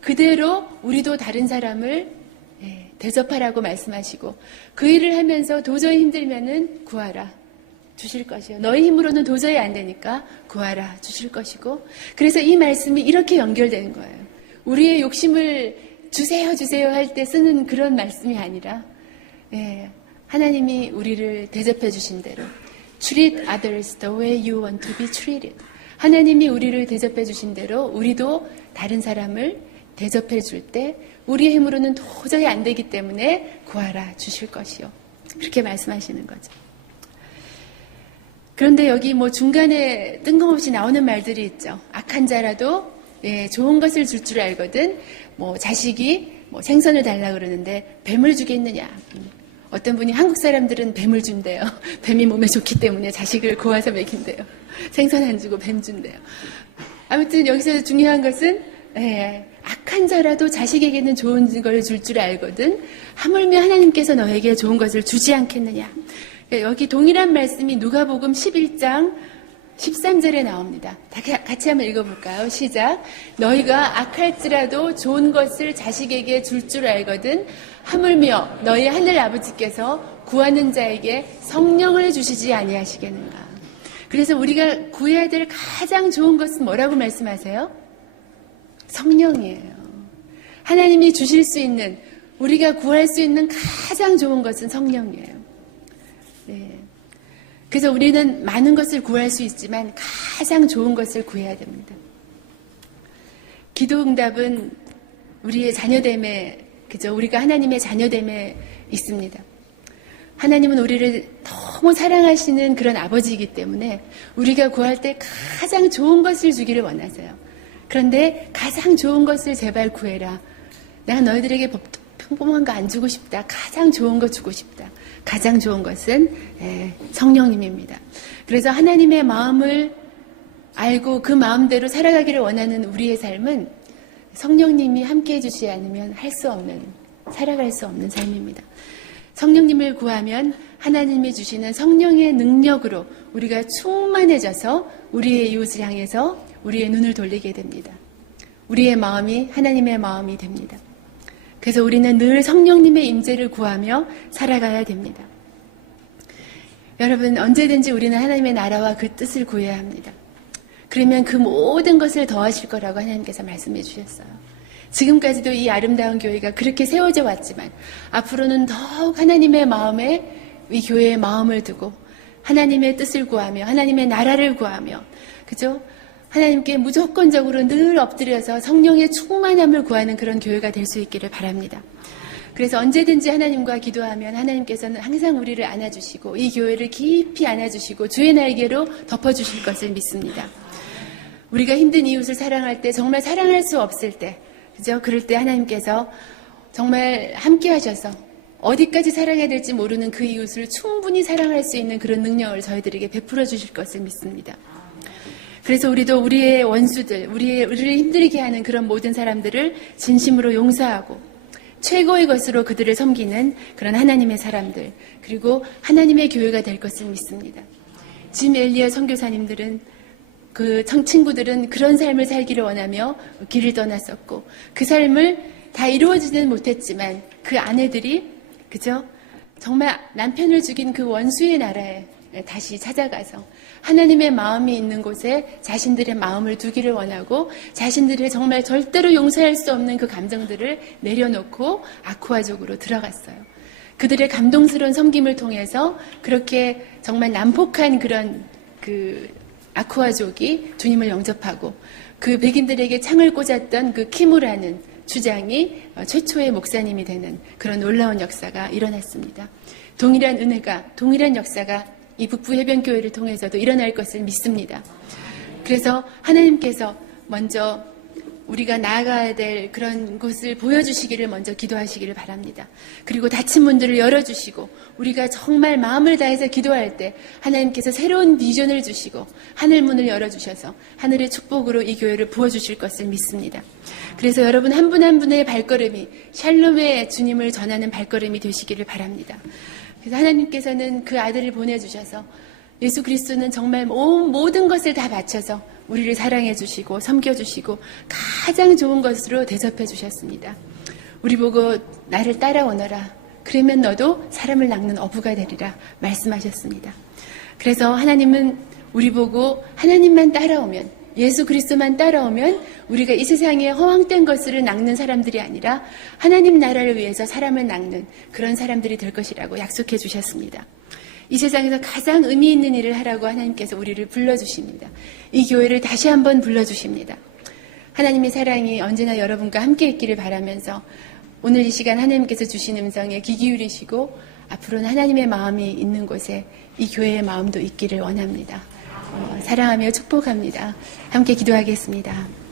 그대로 우리도 다른 사람을 대접하라고 말씀하시고 그 일을 하면서 도저히 힘들면은 구하라 주실 것이요. 너희 힘으로는 도저히 안 되니까 구하라 주실 것이고 그래서 이 말씀이 이렇게 연결되는 거예요. 우리의 욕심을 주세요 할 때 쓰는 그런 말씀이 아니라 하나님이 우리를 대접해 주신 대로 treat others the way you want to be treated. 하나님이 우리를 대접해 주신 대로 우리도 다른 사람을 대접해 줄 때 우리의 힘으로는 도저히 안 되기 때문에 구하라 주실 것이요. 그렇게 말씀하시는 거죠. 그런데 여기 뭐 중간에 뜬금없이 나오는 말들이 있죠. 악한 자라도 좋은 것을 줄 줄 알거든. 뭐 자식이 뭐 생선을 달라 그러는데 뱀을 주겠느냐. 어떤 분이 한국 사람들은 뱀을 준대요. 뱀이 몸에 좋기 때문에 자식을 고아서 먹인대요. 생선 안 주고 뱀 준대요. 아무튼 여기서 중요한 것은 악한 자라도 자식에게는 좋은 걸 줄 줄 알거든. 하물며 하나님께서 너에게 좋은 것을 주지 않겠느냐. 여기 동일한 말씀이 누가복음 11장 13절에 나옵니다. 같이 한번 읽어볼까요? 시작. 너희가 악할지라도 좋은 것을 자식에게 줄 줄 알거든 하물며 너희 하늘 아버지께서 구하는 자에게 성령을 주시지 아니하시겠는가. 그래서 우리가 구해야 될 가장 좋은 것은 뭐라고 말씀하세요? 성령이에요. 하나님이 주실 수 있는 우리가 구할 수 있는 가장 좋은 것은 성령이에요. 그래서 우리는 많은 것을 구할 수 있지만 가장 좋은 것을 구해야 됩니다. 기도 응답은 우리의 자녀됨에, 그죠? 우리가 하나님의 자녀됨에 있습니다. 하나님은 우리를 너무 사랑하시는 그런 아버지이기 때문에 우리가 구할 때 가장 좋은 것을 주기를 원하세요. 그런데 가장 좋은 것을 제발 구해라. 내가 너희들에게 평범한 거 안 주고 싶다. 가장 좋은 거 주고 싶다. 가장 좋은 것은 성령님입니다. 그래서 하나님의 마음을 알고 그 마음대로 살아가기를 원하는 우리의 삶은 성령님이 함께해 주시지 않으면 살아갈 수 없는 삶입니다. 성령님을 구하면 하나님이 주시는 성령의 능력으로 우리가 충만해져서 우리의 이웃을 향해서 우리의 눈을 돌리게 됩니다. 우리의 마음이 하나님의 마음이 됩니다. 그래서 우리는 늘 성령님의 임재를 구하며 살아가야 됩니다. 여러분, 언제든지 우리는 하나님의 나라와 그 뜻을 구해야 합니다. 그러면 그 모든 것을 더하실 거라고 하나님께서 말씀해 주셨어요. 지금까지도 이 아름다운 교회가 그렇게 세워져 왔지만 앞으로는 더욱 하나님의 마음에 이 교회의 마음을 두고 하나님의 뜻을 구하며 하나님의 나라를 구하며 그죠? 하나님께 무조건적으로 늘 엎드려서 성령의 충만함을 구하는 그런 교회가 될 수 있기를 바랍니다. 그래서 언제든지 하나님과 기도하면 하나님께서는 항상 우리를 안아주시고 이 교회를 깊이 안아주시고 주의 날개로 덮어주실 것을 믿습니다. 우리가 힘든 이웃을 사랑할 때 정말 사랑할 수 없을 때 그죠? 그럴 때 하나님께서 정말 함께 하셔서 어디까지 사랑해야 될지 모르는 그 이웃을 충분히 사랑할 수 있는 그런 능력을 저희들에게 베풀어 주실 것을 믿습니다. 그래서 우리도 우리의 원수들, 우리를 힘들게 하는 그런 모든 사람들을 진심으로 용서하고 최고의 것으로 그들을 섬기는 그런 하나님의 사람들, 그리고 하나님의 교회가 될 것을 믿습니다. 짐 엘리어 선교사님들은 그 친구들은 그런 삶을 살기를 원하며 길을 떠났었고, 그 삶을 다 이루어지지는 못했지만 그 아내들이 그죠? 정말 남편을 죽인 그 원수의 나라에 다시 찾아가서 하나님의 마음이 있는 곳에 자신들의 마음을 두기를 원하고, 자신들의 정말 절대로 용서할 수 없는 그 감정들을 내려놓고 아쿠아족으로 들어갔어요. 그들의 감동스러운 섬김을 통해서 그렇게 정말 난폭한 그런 그 아쿠아족이 주님을 영접하고, 그 백인들에게 창을 꽂았던 그 키무라는 주장이 최초의 목사님이 되는 그런 놀라운 역사가 일어났습니다. 동일한 은혜가, 동일한 역사가 이 북부 해변교회를 통해서도 일어날 것을 믿습니다. 그래서 하나님께서 먼저 우리가 나아가야 될 그런 곳을 보여주시기를 먼저 기도하시기를 바랍니다. 그리고 닫힌 문들을 열어주시고, 우리가 정말 마음을 다해서 기도할 때 하나님께서 새로운 비전을 주시고 하늘 문을 열어주셔서 하늘의 축복으로 이 교회를 부어주실 것을 믿습니다. 그래서 여러분 한 분 한 분의 발걸음이 샬롬의 주님을 전하는 발걸음이 되시기를 바랍니다. 그래서 하나님께서는 그 아들을 보내주셔서 예수 그리스도는 정말 모든 것을 다 바쳐서 우리를 사랑해 주시고 섬겨주시고 가장 좋은 것으로 대접해 주셨습니다. 우리 보고 나를 따라오너라, 그러면 너도 사람을 낚는 어부가 되리라 말씀하셨습니다. 그래서 하나님은 우리 보고 하나님만 따라오면, 예수 그리스도만 따라오면 우리가 이 세상에 허황된 것을 낚는 사람들이 아니라 하나님 나라를 위해서 사람을 낚는 그런 사람들이 될 것이라고 약속해 주셨습니다. 이 세상에서 가장 의미 있는 일을 하라고 하나님께서 우리를 불러주십니다. 이 교회를 다시 한번 불러주십니다. 하나님의 사랑이 언제나 여러분과 함께 있기를 바라면서 오늘 이 시간 하나님께서 주신 음성에 귀 기울이시고 앞으로는 하나님의 마음이 있는 곳에 이 교회의 마음도 있기를 원합니다. 사랑하며 축복합니다. 함께 기도하겠습니다.